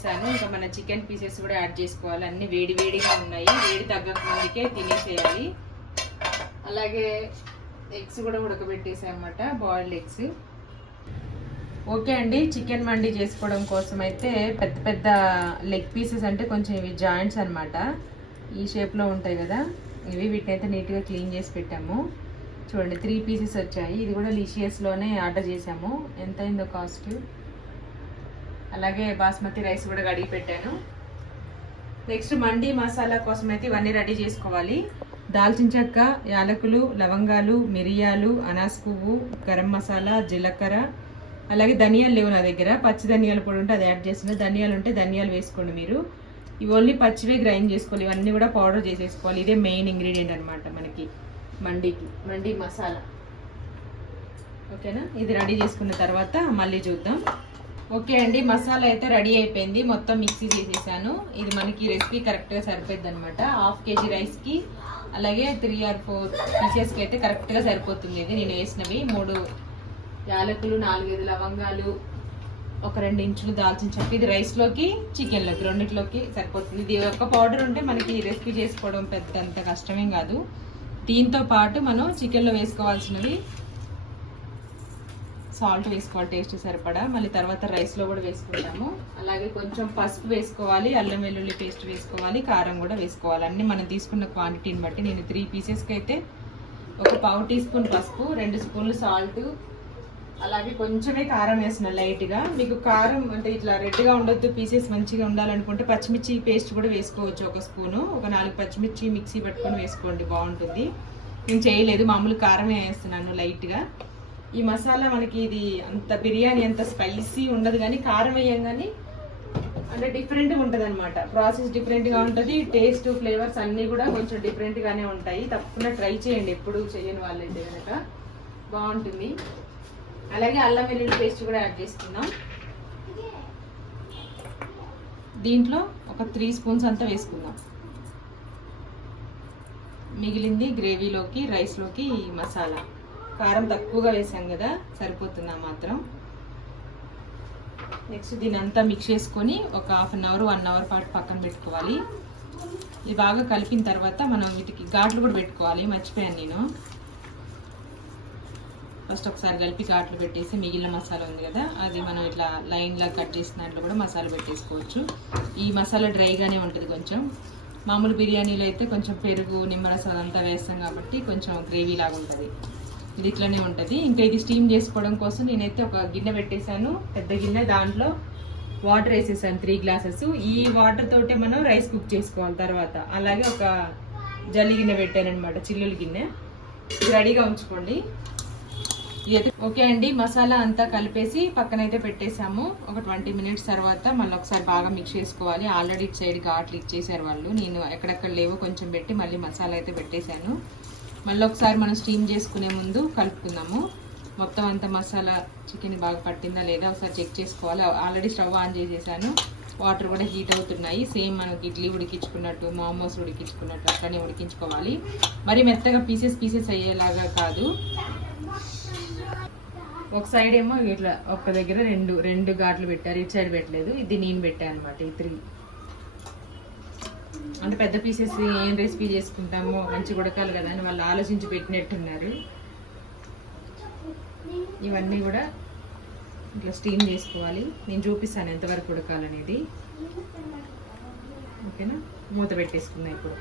చేశాను ఇంకా మన చికెన్ పీసెస్ కూడా యాడ్ చేసుకోవాలి. అన్ని వేడి వేడిగా ఉన్నాయి. వేడి తగ్గక ముందుకే తినేసేయాలి. అలాగే ఎగ్స్ కూడా ఉడకబెట్టేసాయన్నమాట బాయిల్డ్ ఎగ్స్. ఓకే అండి. చికెన్ మండి చేసుకోవడం కోసం అయితే పెద్ద పెద్ద లెగ్ పీసెస్ అంటే కొంచెం ఇవి జాయింట్స్ అన్నమాట. ఈ షేప్లో ఉంటాయి కదా. ఇవి వీటిని అయితే నీట్గా క్లీన్ చేసి పెట్టాము. చూడండి త్రీ పీసెస్ వచ్చాయి. ఇది కూడా లిషియస్లోనే ఆర్డర్ చేసాము. ఎంత అయిందో కాస్ట్? అలాగే బాస్మతి రైస్ కూడా కడిగి పెట్టాను. నెక్స్ట్ మండి మసాలా కోసం అయితే ఇవన్నీ రెడీ చేసుకోవాలి. దాల్చిన చెక్క యాలకులు లవంగాలు మిరియాలు అనాస్ పువ్వు గరం మసాలా జీలకర్ర అలాగే ధనియాలు లేవు నా దగ్గర. పచ్చి ధనియాలు పొడి ఉంటే అది యాడ్ చేసిన ధనియాలు ఉంటే ధనియాలు వేసుకోండి మీరు. ఇవి ఓన్లీ పచ్చివే గ్రైండ్ చేసుకోవాలి. ఇవన్నీ కూడా పౌడర్ చేసేసుకోవాలి. ఇదే మెయిన్ ఇంగ్రీడియంట్ అనమాట మనకి మండికి. మండి మసాలా. ఓకేనా? ఇది రెడీ చేసుకున్న తర్వాత మళ్ళీ చూద్దాం. ఓకే అండి మసాలా అయితే రెడీ అయిపోయింది. మొత్తం మిక్సీ చేసేసాను. ఇది మనకి రెసిపీ కరెక్ట్గా సరిపోద్ది అనమాట హాఫ్ కేజీ రైస్కి అలాగే త్రీ ఆర్ ఫోర్ పీసెస్కి అయితే కరెక్ట్గా సరిపోతుంది. ఇది నేను వేసినవి మూడు యాలకులు నాలుగైదు లవంగాలు ఒక రెండు ఇంచులు దాల్చిన చెప్పి ఇది రైస్లోకి చికెన్లోకి రెండిట్లోకి సరిపోతుంది. ఇది ఒక్క పౌడర్ ఉంటే మనకి రెసిపీ చేసుకోవడం పెద్ద అంత కష్టమేం కాదు. దీంతో పాటు మనం చికెన్లో వేసుకోవాల్సినవి సాల్ట్ వేసుకోవాలి టేస్ట్ సరిపడా. మళ్ళీ తర్వాత రైస్లో కూడా వేసుకుంటాము. అలాగే కొంచెం పసుపు వేసుకోవాలి అల్లం వెల్లుల్లి పేస్ట్ వేసుకోవాలి కారం కూడా వేసుకోవాలి. అన్నీ మనం తీసుకున్న క్వాంటిటీని బట్టి నేను త్రీ పీసెస్కి అయితే ఒక పావు టీ స్పూన్ పసుపు రెండు స్పూన్లు సాల్ట్ అలాగే కొంచెమే కారం వేసిన లైట్గా మీకు కారం అంటే ఇట్లా రెడ్గా ఉండొద్దు పీసెస్ మంచిగా ఉండాలనుకుంటే పచ్చిమిర్చి పేస్ట్ కూడా వేసుకోవచ్చు ఒక స్పూను. ఒక నాలుగు పచ్చిమిర్చి మిక్సీ పట్టుకొని వేసుకోండి బాగుంటుంది. నేను చేయలేదు మామూలు కారమే వేస్తున్నాను లైట్గా ఈ మసాలా మనకి ఇది అంత బిర్యానీ అంత స్పైసీ ఉండదు కానీ కారం వేయంగానే అంటే డిఫరెంట్గా ఉంటుంది అనమాట ప్రాసెస్ డిఫరెంట్గా ఉంటుంది టేస్ట్ ఫ్లేవర్స్ అన్నీ కూడా కొంచెం డిఫరెంట్గానే ఉంటాయి. తప్పకుండా ట్రై చేయండి ఎప్పుడు చేయని వాళ్ళైతే కనుక బాగుంటుంది. అలాగే అల్లం వెల్లుల్లి పేస్ట్ కూడా యాడ్ చేసుకుందాం. దీంట్లో ఒక త్రీ స్పూన్స్ అంతా వేసుకుందాం. మిగిలింది గ్రేవీలోకి రైస్లోకి ఈ మసాలా. కారం తక్కువగా వేసాం కదా సరిపోతుంది మాత్రం? నెక్స్ట్ దీని అంతా మిక్స్ చేసుకొని ఒక half an hour one hour పాటు పక్కన పెట్టుకోవాలి. ఇది బాగా కలిపిన తర్వాత మనం వీటికి ఘాట్లు కూడా పెట్టుకోవాలి మర్చిపోయాను నేను. ఫస్ట్ ఒకసారి కలిపి ఘాట్లు పెట్టేసి మిగిలిన మసాలా ఉంది కదా అది మనం ఇట్లా లైన్లా కట్ చేసిన దాంట్లో కూడా మసాలా పెట్టేసుకోవచ్చు. ఈ మసాలా డ్రైగానే ఉంటుంది కొంచెం. మామూలు బిర్యానీలో అయితే కొంచెం పెరుగు నిమ్మరసం అదంతా వేస్తాం కాబట్టి కొంచెం గ్రేవీ లాగా ఉంటుంది. ఇది ఇట్లనే ఉంటుంది. ఇంకా ఇది స్టీమ్ చేసుకోవడం కోసం నేనైతే ఒక గిన్నె పెట్టేశాను. పెద్ద గిన్నె దాంట్లో వాటర్ వేసేసాను త్రీ గ్లాసెస్ ఈ వాటర్ తోటే మనం రైస్ కుక్ చేసుకోవాలి తర్వాత. అలాగే ఒక జల్లి గిన్నె పెట్టాను అనమాట చిల్లుల గిన్నె. రెడీగా ఉంచుకోండి. ఇదైతే ఓకే అండి. మసాలా అంతా కలిపేసి పక్కనైతే పెట్టేశాము. ఒక ట్వంటీ మినిట్స్ తర్వాత మళ్ళీ ఒకసారి బాగా మిక్స్ చేసుకోవాలి. ఆల్రెడీ ఇటు సైడ్ ఘాట్లు ఇచ్చేసారు వాళ్ళు. నేను ఎక్కడెక్కడ లేవో కొంచెం పెట్టి మళ్ళీ మసాలా అయితే పెట్టేశాను. మళ్ళీ ఒకసారి మనం స్టీమ్ చేసుకునే ముందు కలుపుకుందాము. మొత్తం అంత మసాలా చికెన్ బాగా పట్టిందా లేదా ఒకసారి చెక్ చేసుకోవాలి. ఆల్రెడీ స్టవ్ ఆన్ చేసేసాను. వాటర్ కూడా హీట్ అవుతున్నాయి. సేమ్ మనకి ఇడ్లీ ఉడికించుకున్నట్టు మోమోస్ ఉడికించుకున్నట్టు అట్లనే ఉడికించుకోవాలి. మరి మెత్తగా పీసెస్ పీసెస్ అయ్యేలాగా కాదు. ఒక సైడ్ ఏమో ఇట్లా ఒక్క దగ్గర రెండు రెండు ఘాట్లు పెట్టారు. ఇటు సైడ్ పెట్టలేదు. ఇది నేను పెట్టాను అనమాట ఈ త్రీ అంటే పెద్ద పీసెస్ ఏం రెసిపీ చేసుకుంటామో మంచి ఉడకాలి కదా అని వాళ్ళు ఆలోచించి పెట్టినట్టున్నారు. ఇవన్నీ కూడా ఇట్లా స్టీమ్ చేసుకోవాలి. నేను చూపిస్తాను ఎంతవరకు ఉడకాలనేది ఓకేనా మూత పెట్టేసుకుందాం ఇప్పుడు.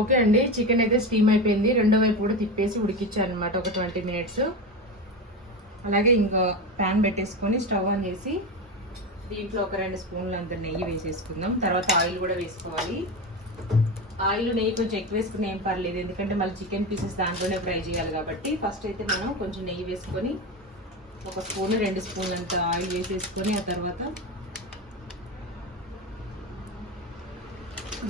ఓకే అండి. చికెన్ అయితే స్టీమ్ అయిపోయింది. రెండో వైపు కూడా తిప్పేసి ఉడికిచ్చాను అనమాట ఒక ట్వంటీ మినిట్స్ అలాగే ఇంకా ప్యాన్ పెట్టేసుకొని స్టవ్ ఆన్ చేసి దీంట్లో ఒక రెండు స్పూన్లు అంత నెయ్యి వేసేసుకుందాం. తర్వాత ఆయిల్ కూడా వేసుకోవాలి. ఆయిల్ నెయ్యి కొంచెం ఎక్కువ వేసుకుని ఏం పర్లేదు. ఎందుకంటే మళ్ళీ చికెన్ పీసెస్ దాంట్లోనే ఫ్రై చేయాలి కాబట్టి ఫస్ట్ అయితే మనం కొంచెం నెయ్యి వేసుకొని ఒక స్పూన్ రెండు స్పూన్లు అంత ఆయిల్ వేసేసుకొని ఆ తర్వాత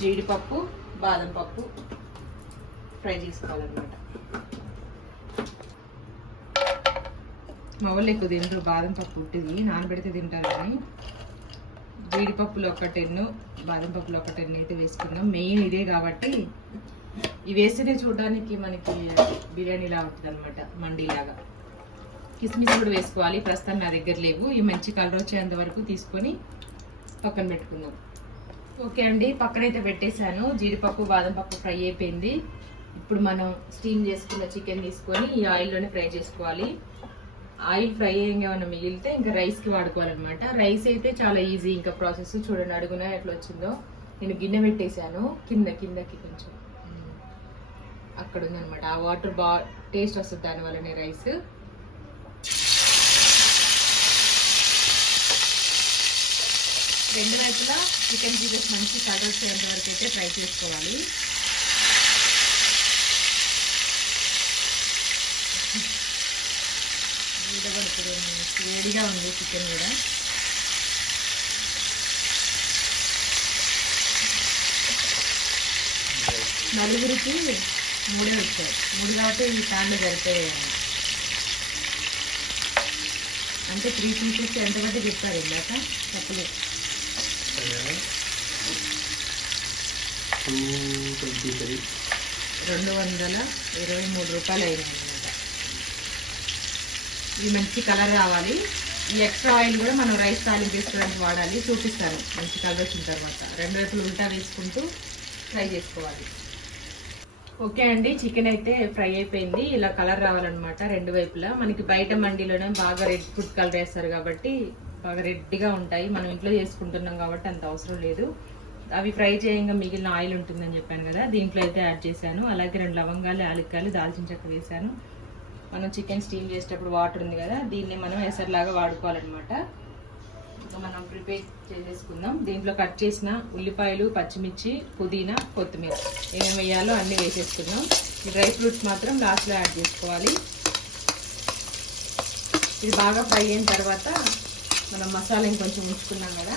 జీడిపప్పు బాదం పప్పు ఫ్రై చేసుకోవాలన్నమాట. మా వాళ్ళు ఎక్కువ తింటారు బాదం పప్పు పుట్టిది నానబెడితే తింటారు కానీ జీడిపప్పులు ఒక టెన్ బాదం పప్పులు ఒక టెన్ అయితే వేసుకున్నాం. మెయిన్ ఇదే కాబట్టి ఇవి వేస్తేనే చూడడానికి మనకి బిర్యానీలా ఉంటుంది అనమాట మండీలాగా కిస్మిస్ కూడా వేసుకోవాలి ప్రస్తుతం నా దగ్గర లేవు. ఈ మంచి కలర్ వచ్చేంత వరకు తీసుకొని పక్కన పెట్టుకుందాం. ఓకే అండి పక్కనైతే పెట్టేశాను. జీడిపప్పు బాదం పప్పు ఫ్రై అయిపోయింది. ఇప్పుడు మనం స్టీమ్ చేసుకున్న చికెన్ తీసుకొని ఈ ఆయిల్లోనే ఫ్రై చేసుకోవాలి. ఆయిల్ ఫ్రై ఏమైనా మిగిలితే ఇంకా రైస్కి వాడుకోవాలన్నమాట. రైస్ అయితే చాలా ఈజీ ఇంకా ప్రాసెస్. చూడండి అడుగున ఎట్లా వచ్చిందో. నేను గిన్నె పెట్టేశాను. కింద కిందకి కొంచెం. అక్కడ ఉందన్నమాట. ఆ వాటర్ బా టేస్ట్ వస్తుంది దానివల్లనే రైస్. రెండు వైపులా చికెన్ పీసెస్ మంచి కలర్ వచ్చేంత వరకు అయితే ఫ్రై చేసుకోవాలి. వేడిగా ఉంది చికెన్ కూడా. నలుగురికి మూడే వచ్చాయి. మూడు కాబట్టి ఈ ప్యాన్లు సరిపోయాయి అంటే త్రీ పీసెస్ ఎంత బట్టి చెప్పారు ఇందాక? చెప్పలేదు. రెండు వందల ఇరవై మూడు రూపాయలు అయినాయి. ఇది మంచి కలర్ రావాలి ఈ ఎక్స్ట్రా ఆయిల్ కూడా మనం రైస్ తాలింపు వేసుకోవడానికి వాడాలి. చూపిస్తారు మంచి కలర్ వచ్చిన తర్వాత. రెండు వైపులు ఉల్టా వేసుకుంటూ ఫ్రై చేసుకోవాలి. ఓకే అండి. చికెన్ అయితే ఫ్రై అయిపోయింది. ఇలా కలర్ రావాలన్నమాట రెండు వైపులా. మనకి బయట మండీలోనే బాగా రెడ్ ఫుడ్ కలర్ వేస్తారు కాబట్టి బాగా రెడ్గా ఉంటాయి. మనం ఇంట్లో చేసుకుంటున్నాం కాబట్టి అంత అవసరం లేదు. అవి ఫ్రై చేయంగా మిగిలిన ఆయిల్ ఉంటుందని చెప్పాను కదా. దీంట్లో అయితే యాడ్ చేశాను. అలాగే రెండు లవంగాలు యాలక్కాయలు దాల్చిన చెక్క వేశాను. మనం చికెన్ స్టీమ్ చేసేటప్పుడు వాటర్ ఉంది కదా దీన్ని మనం ఎసర్లాగా వాడుకోవాలన్నమాట. ఇంకా మనం ప్రిపేర్ చేసేసుకుందాం. దీంట్లో కట్ చేసిన ఉల్లిపాయలు పచ్చిమిర్చి పుదీనా కొత్తిమీర. ఏమేమి వేయాలో అన్నీ వేసేసుకుందాం. డ్రై ఫ్రూట్స్ మాత్రం లాస్ట్లో యాడ్ చేసుకోవాలి. ఇది బాగా ఫ్రై అయిన తర్వాత మనం మసాలా ఇంకొంచెం ఉంచుకున్నాం కదా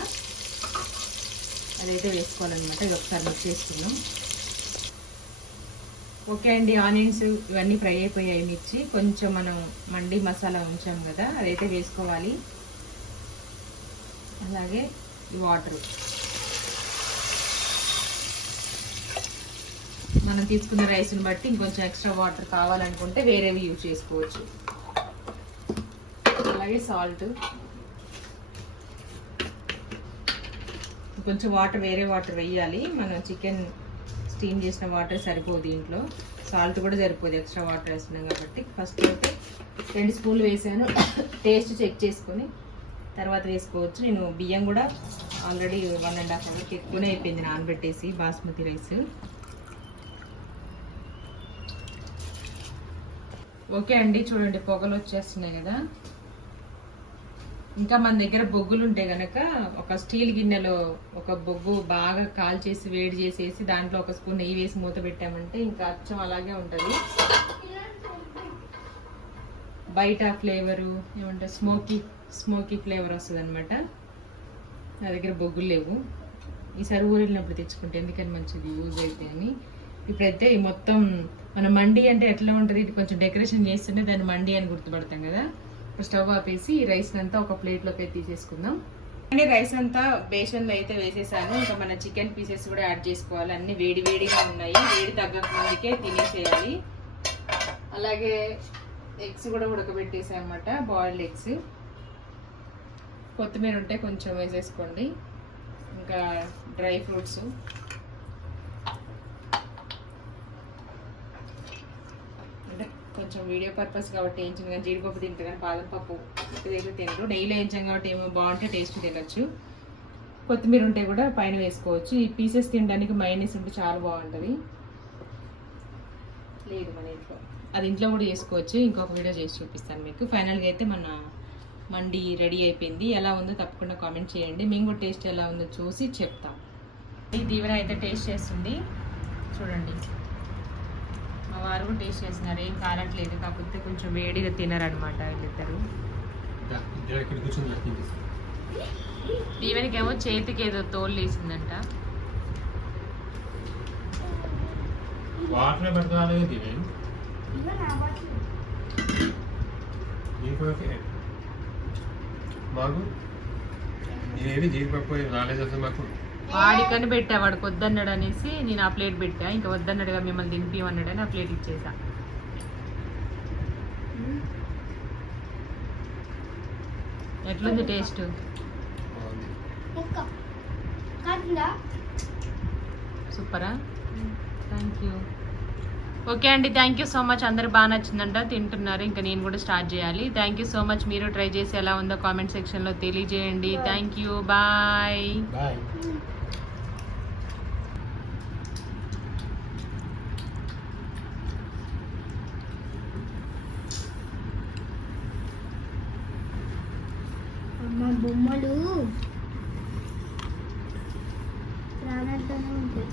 అదైతే వేసుకోవాలన్నమాట. ఇది ఒకసారి మిక్స్ చేసుకుందాం. ఓకే అండి ఆనియన్స్ ఇవన్నీ ఫ్రై అయిపోయాయి మిర్చి. కొంచెం మనం మండి మసాలా ఉంచాం కదా అదైతే వేసుకోవాలి. అలాగే ఈ వాటర్. మనం తీసుకున్న రైస్ని బట్టి ఇంకొంచెం ఎక్స్ట్రా వాటర్ కావాలనుకుంటే వేరేవి యూజ్ చేసుకోవచ్చు. అలాగే సాల్ట్. కొంచెం వాటర్ వేరే వాటర్ వేయాలి. మనం చికెన్ స్టీమ్ చేసిన వాటర్ సరిపోదు దీంట్లో. సాల్ట్ కూడా సరిపోదు ఎక్స్ట్రా వాటర్ వేస్తున్నాం కాబట్టి. ఫస్ట్ అయితే రెండు స్పూన్లు వేసాను. టేస్ట్ చెక్ చేసుకొని తర్వాత వేసుకోవచ్చు. నేను బియ్యం కూడా ఆల్రెడీ వన్ అండ్ హాఫ్ అవర్కి ఎక్కువనే అయిపోయింది నానబెట్టేసి బాస్మతి రైస్. ఓకే అండి చూడండి పొగలు వచ్చేస్తున్నాయి కదా. ఇంకా మన దగ్గర బొగ్గులు ఉంటే గనక ఒక స్టీల్ గిన్నెలో ఒక బొగ్గు బాగా కాల్చేసి వేడి చేసేసి దాంట్లో ఒక స్పూన్ నెయ్యి వేసి మూత పెట్టామంటే ఇంకా అచ్చం అలాగే ఉంటుంది. బయట ఫ్లేవరు ఏమంటారు స్మోకీ స్మోకీ ఫ్లేవర్ వస్తుంది అనమాట నా దగ్గర బొగ్గులు లేవు. ఈసారి ఊరు వెళ్ళినప్పుడు తెచ్చుకుంటే ఎందుకని మంచిది యూజ్ అయితే అని. ఇప్పుడైతే మొత్తం మన మండి అంటే ఎట్లా ఉంటుంది? ఇది కొంచెం డెకరేషన్ చేస్తుంటే దాన్ని మండి అని గుర్తుపడతాం కదా. స్టవ్ ఆపేసి ఈ రైస్ అంతా ఒక ప్లేట్లోకి తీసేసుకుందాం. అండి రైస్ అంతా బేసన్లో అయితే వేసేసాను. ఇంకా మన చికెన్ పీసెస్ కూడా యాడ్ చేసుకోవాలి. అన్ని వేడి వేడిగా ఉన్నాయి. వేడి తగ్గక ముందుకే తినేసేయాలి. అలాగే ఎగ్స్ కూడా ఉడకబెట్టేసాయి అన్నమాట బాయిల్డ్ ఎగ్స్ కొత్తిమీర ఉంటే కొంచెం వేసేసుకోండి. ఇంకా డ్రై ఫ్రూట్స్ అంటే కొంచెం వీడియో పర్పస్ కాబట్టి వేయించింది కానీ జీడిపప్పు తింటే కానీ బాదం పప్పు ఇదైతే తినరు. డైలీ వేయించాం కాబట్టి ఏమో బాగుంటే టేస్ట్ తినచ్చు. కొత్తిమీర ఉంటే కూడా పైన వేసుకోవచ్చు. ఈ పీసెస్ తినడానికి మైనస్ ఉంటే చాలా బాగుంటుంది. లేదు మన ఇంట్లో. అది ఇంట్లో కూడా చేసుకోవచ్చు. ఇంకొక వీడియో చేసి చూపిస్తాను మీకు. ఫైనల్గా అయితే మన మండి రెడీ అయిపోయింది. ఎలా ఉందో తప్పకుండా కామెంట్ చేయండి. మేము కూడా టేస్ట్ ఎలా ఉందో చూసి చెప్తాం. ఈ దీవెన అయితే టేస్ట్ చేస్తుంది. చూడండి. మా వారు కూడా టేస్ట్ చేస్తున్నారు. ఏం కారట్లేదు. కాకపోతే కొంచెం వేడిగా తినరనమాట వీళ్ళిద్దరు. ఇక్కడ చేతికి ఏదో తోలు వేసిందంట వాటర్ పెడతానే దీవెన్? నీకు మాకు? నేనేది జీడిపప్పు నాలెడ్జ్ వస్తుంది మాకు వాడికని పెట్టా వాడికి వద్దన్నాడు అనేసి నేను ఆ ప్లేట్ పెట్టా. ఇంకా వద్దన్నాడుగా మిమ్మల్ని తినిపిమన్నాడని ఆ ప్లేట్ ఇచ్చేసా. ఎట్లుంది టేస్ట్? సూపరా? Thank you. ఓకే అండి థ్యాంక్ యూ సో మచ్. అందరు బాగా నచ్చిందంట తింటున్నారు. ఇంకా నేను కూడా స్టార్ట్ చేయాలి. Thank you so much. మీరు ట్రై చేసి ఎలా ఉందో కామెంట్ సెక్షన్లో తెలియజేయండి. Thank you. బాయ్ బాయ్ అమ్మ బొమ్మలు. ప్రాణార్థంగా ఉంటాయి